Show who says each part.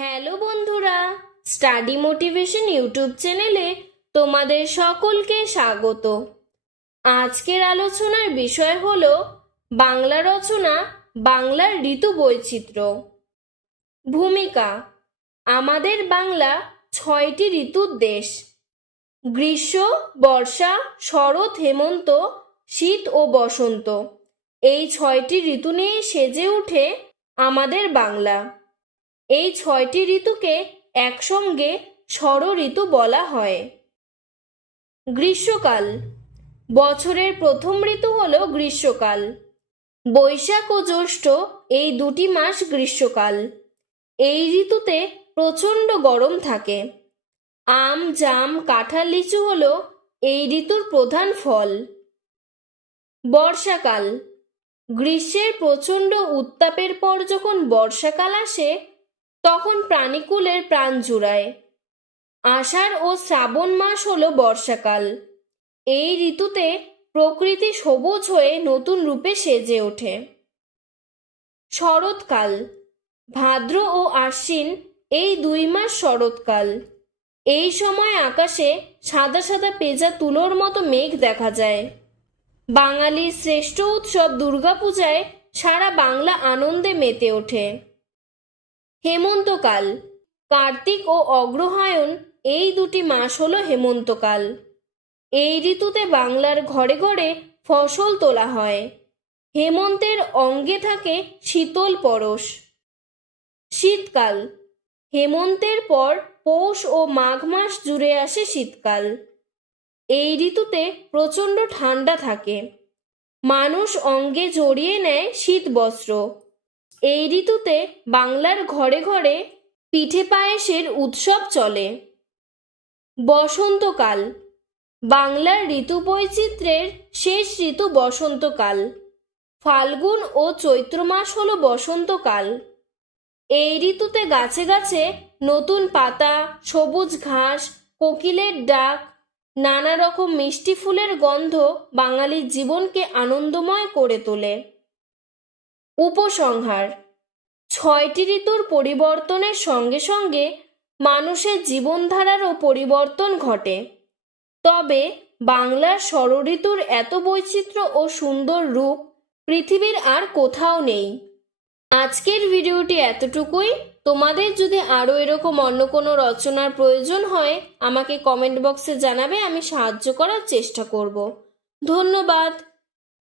Speaker 1: Hello বন্ধুরা study motivation YouTube চ্যানেলে তোমাদের সকলকে স্বাগত। আজকের আলোচনার বিষয় হল বাংলা রচনা বাংলার ঋতু বৈচিত্র্য। ভূমিকা, আমাদের বাংলা ছয়টি ঋতুর দেশ। গ্রীষ্ম, বর্ষা, শরৎ, হেমন্ত, শীত ও বসন্ত। এই ছয়টি ঋতু নিয়ে সেজে ওঠে আমাদের বাংলা। এই ছয়টি ঋতুকে একসঙ্গে ষড় ঋতু বলা হয়। গ্রীষ্মকাল। বছরের প্রথম ঋতু হল গ্রীষ্মকাল। বৈশাখ ও জ্যৈষ্ঠ এই দুটি মাস গ্রীষ্মকাল। এই ঋতুতে প্রচণ্ড গরম থাকে। আম, জাম, কাঁঠাল, লিচু হল এই ঋতুর প্রধান ফল। বর্ষাকাল। গ্রীষ্মের প্রচণ্ড উত্তাপের পর যখন বর্ষাকাল আসে তখন প্রাণীকুলের প্রাণ জুড়ায়। আষাঢ় ও শ্রাবণ মাস হল বর্ষাকাল। এই ঋতুতে প্রকৃতি সবুজ হয়ে নতুন রূপে সেজে ওঠে। শরৎকাল, ভাদ্র ও আশ্বিন এই দুই মাস শরৎকাল। এই সময় আকাশে সাদা সাদা পেজা তুলোর মতো মেঘ দেখা যায়। বাঙালির শ্রেষ্ঠ উৎসব দুর্গাপূজায় সারা বাংলা আনন্দে মেতে ওঠে। হেমন্তকাল। কার্তিক ও অগ্রহায়ণ এই দুটি মাস হলো হেমন্তকাল। এই ঋতুতে বাংলার ঘরে ঘরে ফসল তোলা হয়। হেমন্তের অঙ্গে থাকে শীতল পরশ। শীতকাল। হেমন্তের পর পৌষ ও মাঘ মাস জুড়ে আসে শীতকাল। এই ঋতুতে প্রচণ্ড ঠান্ডা থাকে। মানুষ অঙ্গে জড়িয়ে নেয় শীত বস্ত্র এই ঋতুতে বাংলার ঘরে ঘরে পিঠে পায়েসের উৎসব চলে। বসন্তকাল। বাংলার ঋতু বৈচিত্র্যের শেষ ঋতু বসন্তকাল। ফাল্গুন ও চৈত্র মাস হল বসন্তকাল। এই ঋতুতে গাছে গাছে নতুন পাতা, সবুজ ঘাস, কোকিলের ডাক, নানা রকম মিষ্টি ফুলের গন্ধ বাঙালির জীবনকে আনন্দময় করে তোলে। উপসংহার। ছয়টি ঋতুর পরিবর্তনের সঙ্গে সঙ্গে মানুষের জীবনধারারও পরিবর্তন ঘটে। তবে বাংলার ষড়ঋতুর এত বৈচিত্র্য ও সুন্দর রূপ পৃথিবীর আর কোথাও নেই। আজকের ভিডিওটি এতটুকুই। তোমাদের যদি আরও এরকম অন্য কোনো রচনার প্রয়োজন হয়, আমাকে কমেন্ট বক্সে জানাবে, আমি সাহায্য করার চেষ্টা করব। ধন্যবাদ।